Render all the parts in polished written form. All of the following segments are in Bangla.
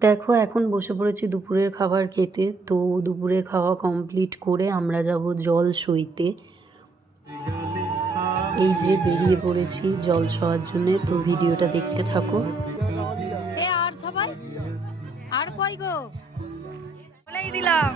দেখো এখন বসে পড়েছি দুপুরের খাবার খেতে। তো দুপুরের খাওয়া কমপ্লিট করে আমরা যাব জল সইতে। এই যে বেরিয়ে পড়েছি জল সওয়ার জন্যে, তো ভিডিওটা দেখতে থাকো। আর সবাই আর কই গো বলেই দিলাম।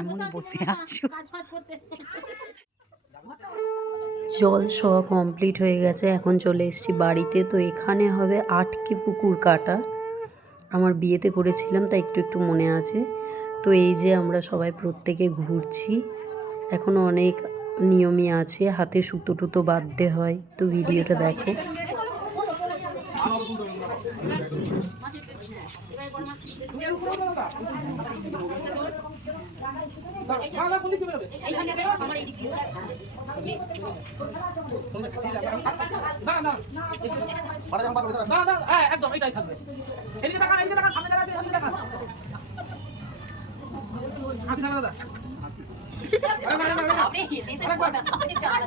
এমন বসে আছো। জল সওয়া কমপ্লিট হয়ে গেছে, এখন চলে এসেছি বাড়িতে। তো এখানে হবে আটকে পুকুর কাটা, আমার বিয়েতে করেছিলাম তাই একটু একটু মনে আছে। তো এই যে আমরা সবাই প্রত্যেকে ঘুরছি, এখনও অনেক নিয়মই আছে, হাতে সুতো টুতো বাঁধতে হয়। তো ভিডিওটা দেখো। একদম এটাই থাকবে। এদিকে তাকান, এদিকে তাকান, সামনে দাঁড়ান, এদিকে তাকান। হাসি না দাদা। আপনি হিসেবে পড়বেন, আপনি চালান।